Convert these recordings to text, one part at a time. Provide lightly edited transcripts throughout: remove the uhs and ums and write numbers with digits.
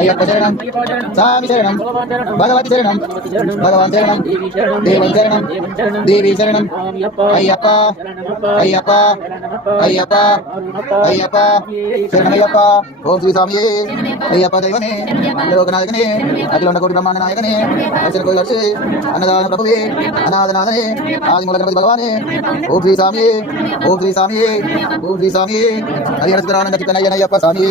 అయ్యప్ప శరణం స్వామి శరణం భగవతి శరణం భగవాన్ శరణం దేవం శరణం దేవి శరణం అయ్యప్ప అయ్యప్ప అయ్యప్ప అయ్యప్ప శరణమయ్యప్ప ఓం శ్రీ స్వామి అయ్యప్ప దైవనే లోకనాయకనే అఖిల కోటి బ్రహ్మాండ నాయకనే అర్చన కోయి అన్నదాన ప్రభువే అనాథనాథనే ఆదిమూల గణపతి భగవానే ఓం శ్రీ స్వామి ఓం శ్రీ స్వామి ఓం శ్రీ స్వామి హరిహర చిత్తనయ్యనయ్యప్ప స్వామి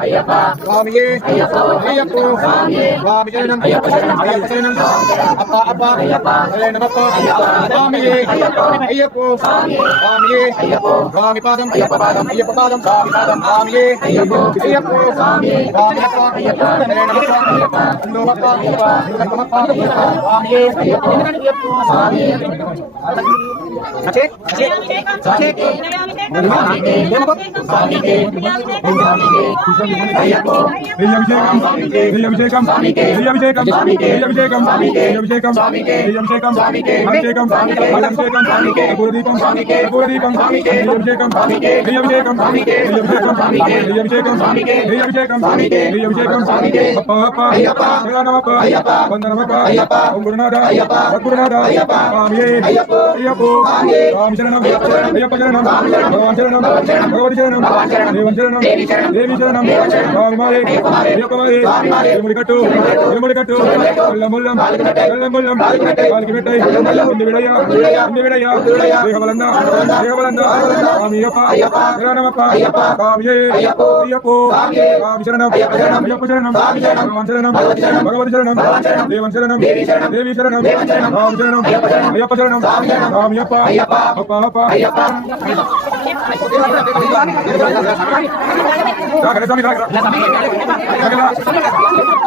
అయ్యప్ప స్వామియే అయ్యప్ప అయ్యప్ప స్వామి శరణం అయ్యప్ప శరణం అయ్యప్ప శరణం అప్ప అప్ప అయ్యప్ప శరణమప్ప స్వామియే అయ్యప్ప అయ్యప్ప స్వామియే అయ్యప్ప స్వామి పాదం అయ్యప్ప పాదం అయ్యప్ప పాదం స్వామి పాదం స్వామియే అయ్యప్ప అయ్యప్ప స్వామి స్వామియప్ప అయ్యప్ప శరణమప్ప అయ్యప్ప అన్నమప్ప అయ్యప్ప శరణమప్ప అయ్యప్ప స్వామియే అయ్యప్ప అయ్యప్ప స్వామి అచ్చే అచ్చే అచ్చే స్వామికే అయ్యప్ప అభిషేకం అభిషేకం అభిషేకం అభిషేకం అభిషేకం అభిషేకం అభిషేకం అభిషేకం పూర్వదీపం పూర్వదీపం అభిషేకం అభిషేకం అభిషేకం అభిషేకం అభిషేకం అప్ప అప్ప అయ్యప్ప శరణమప్ప అయ్యప్ప వందనమప్ప అయ్యప్ప ఓం గురునాథ అయ్యప్ప గురునాథ అయ్యప్ప స్వామియే అయ్యప్ప అయ్యప్ప స్వామి శరణం అయ్యప్ప శరణం భగవాన్ శరణం భగవతి శరణం దేవం శరణం దేవి శరణం స్వామి మాయే అయ్యప్ప మాయే ఇరుముడి కట్టు ముల్లం ముల్లం ముల్లం ముల్లం కాలికి పెట్టై ఇంది విడయ్య దేహబలంద స్వామి అయ్యప్ప శరణమప్ప స్వామియే అయ్యప్ప స్వామి శరణం అయ్యప్ప శరణం భగవాన్ శరణం భగవతి శరణం దేవం శరణం దేవి శరణం స్వామి శరణం అయ్యప్ప శరణం స్వామి అయ్యప్ప అప్ప అప్ప అయ్యప్ప స్వామి